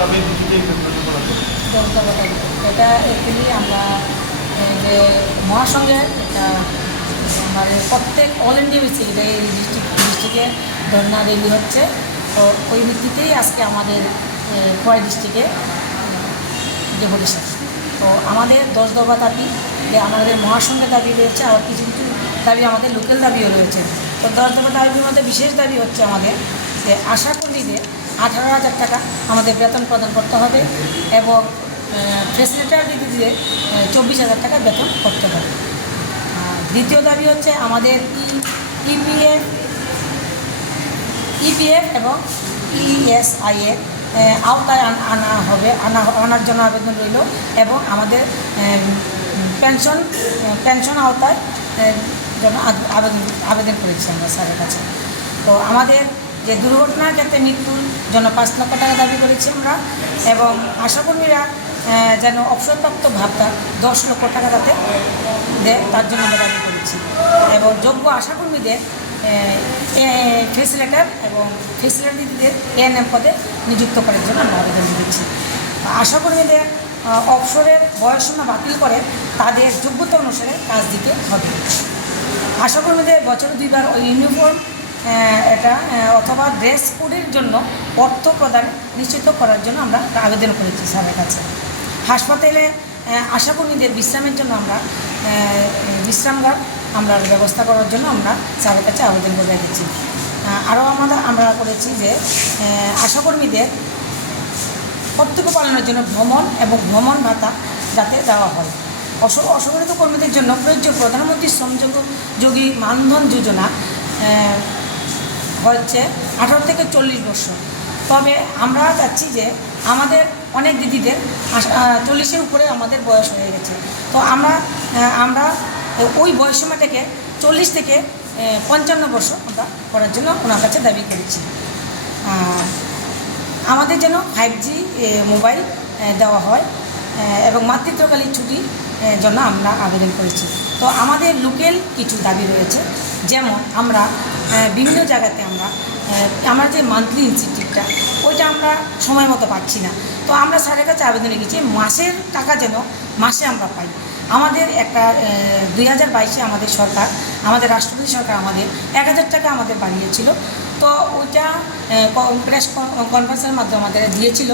দাবি এটা অ্যাকচুয়ালি আমরা যে একটা মানে প্রত্যেক অল ইন্ডিয়া ভিত্তিক এই ডিস্ট্রিক্ট ডিস্ট্রিক্টে ধর্না রেলি হচ্ছে। তো ওই ভিত্তিতেই আজকে আমাদের কয় ডিস্ট্রিক্টে ডেপুটেশন তো আমাদের দশ দফা দাবি, যে আমাদের মহাসংঘের দাবি রয়েছে আবার কিছু কিছু দাবি, আমাদের লোকাল দাবিও রয়েছে। তো দশ দফা দাবির মধ্যে বিশেষ দাবি হচ্ছে আমাদের যে আশা কর্মীদের আঠারো হাজার টাকা আমাদের বেতন প্রদান করতে হবে এবং ফেসিলিটার দিকে দিয়ে চব্বিশ হাজার টাকা বেতন করতে হবে। দ্বিতীয় দাবি হচ্ছে আমাদের ইপিএফ ইপিএফ এবং ইএসআই এর আওতায় আন- হবে, আনা, আনার জন্য আবেদন রইল এবং আমাদের পেনশন পেনশন আওতায় জন্য আবেদন আবেদন করেছি আমরা স্যারের কাছে। তো আমাদের যে দুর্ঘটনার ক্ষেত্রে মৃত্যুর জন্য পাঁচ লক্ষ টাকা দাবি করেছি আমরা এবং আশাকর্মীরা যেন অবসরপ্রাপ্ত ভাতা দশ লক্ষ টাকা যাতে দেয় তার জন্য আমরা দাবি করেছি। এবং যোগ্য আশাকর্মীদের ফেসিলেটার এবং ফেসিলিটিদের এএনএম পদে নিযুক্ত করার জন্য আমরা আবেদন দিচ্ছি আশাকর্মীদের অবসরের বয়সসীমা বাতিল করে তাদের যোগ্যতা অনুসারে কাজ দিতে হবে। আশাকর্মীদের বছরে দুইবার ইউনিফর্ম এটা অথবা ড্রেস কোডের জন্য অর্থ প্রদান নিশ্চিত করার জন্য আমরা আবেদন করেছি স্যারের কাছে। হাসপাতালে আশাকর্মীদের বিশ্রামের জন্য আমরা আহ, বিশ্রামগার আমরা ব্যবস্থা করার জন্য আমরা স্যারের কাছে আবেদন করে রেখেছি। আরও আমরা আমরা করেছি যে আশাকর্মীদের কর্তব্য পালনের জন্য ভ্রমণ এবং ভ্রমণ ভাতা যাতে দেওয়া হয়। অসংগঠিত কর্মীদের জন্য প্রযোজ্য প্রধানমন্ত্রী শ্রমযোগী মানধন যোজনা হচ্ছে আঠারো থেকে চল্লিশ বছর। তবে আমরা চাচ্ছি যে আমাদের অনেক দিদিদের চল্লিশের উপরে আমাদের বয়স হয়ে গেছে। তো আমরা আমরা ওই বয়সীমাটাকে চল্লিশ থেকে পঞ্চান্ন বছর আমরা করার জন্য ওনার কাছে দাবি করেছি। আমাদের যেন ফাইভ জি মোবাইল দেওয়া হয়। এবং মাতৃত্বকালীন ছুটির জন্য আমরা আবেদন করেছি। তো আমাদের লোকেল কিছু দাবি রয়েছে। যেমন আমরা বিভিন্ন জায়গাতে আমরা আমার যে মান্থলি ইনস্টিটিউটটা ওইটা আমরা সময় মতো পাচ্ছি না। তো আমরা স্যারের কাছে আবেদন রেখেছি, মাসের টাকা যেন মাসে আমরা পাই। আমাদের একটা দুই হাজার বাইশে আমাদের সরকার, আমাদের রাষ্ট্রপতি সরকার আমাদের এক হাজার টাকা আমাদের বাড়িয়েছিল। তো ওইটা প্রেস কনফারেন্সের মাধ্যমে আমাদের দিয়েছিল।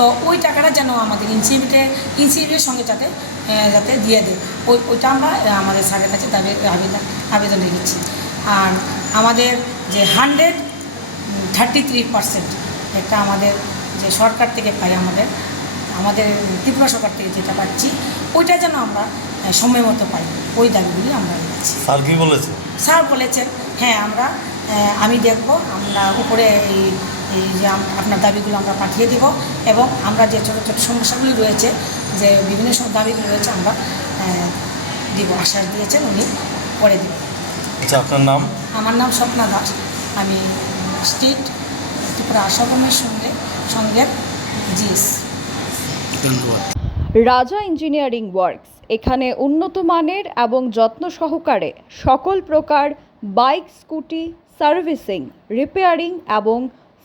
তো ওই টাকাটা যেন আমাদের ইনসিভিটে ইনসিভিটের সঙ্গে যাতে যাতে দিয়ে দেয়। ওই ওইটা আমরা আমাদের স্যারের কাছে দাবি আবেদন আবেদন রেখেছি। আর আমাদের যে হান্ড্রেড থার্টি থ্রি পার্সেন্ট একটা আমাদের যে সরকার থেকে পাই আমাদের আমাদের ত্রিপুরা সরকার থেকে যেটা পাচ্ছি ওইটা যেন আমরা সময় মতো পাই। ওই দাবিগুলি আমরা রেখেছি। স্যার কি বলেছে? স্যার বলেছেন হ্যাঁ আমরা আমি দেখব আমরা উপরে এই এই যে আপনার দাবিগুলো আমরা পাঠিয়ে দিব এবং আমরা যে ছোটো ছোটো সমস্যাগুলি রয়েছে যে বিভিন্ন সব দাবিগুলো রয়েছে আমরা দিব আশ্বাস দিয়েছেন উনি করে দিব। আচ্ছা আপনার নাম? আমার নাম স্বপ্না দাস। আমি স্টেট ত্রিপুরা আশাকর্মীর সঙ্গে সঙ্গের জিএস। রাজা ইঞ্জিনিয়ারিং ওয়ার্কস এখানে উন্নত মানের এবং যত্ন সহকারে সকল প্রকার বাইক স্কুটি সার্ভিসিং রিপেয়ারিং এবং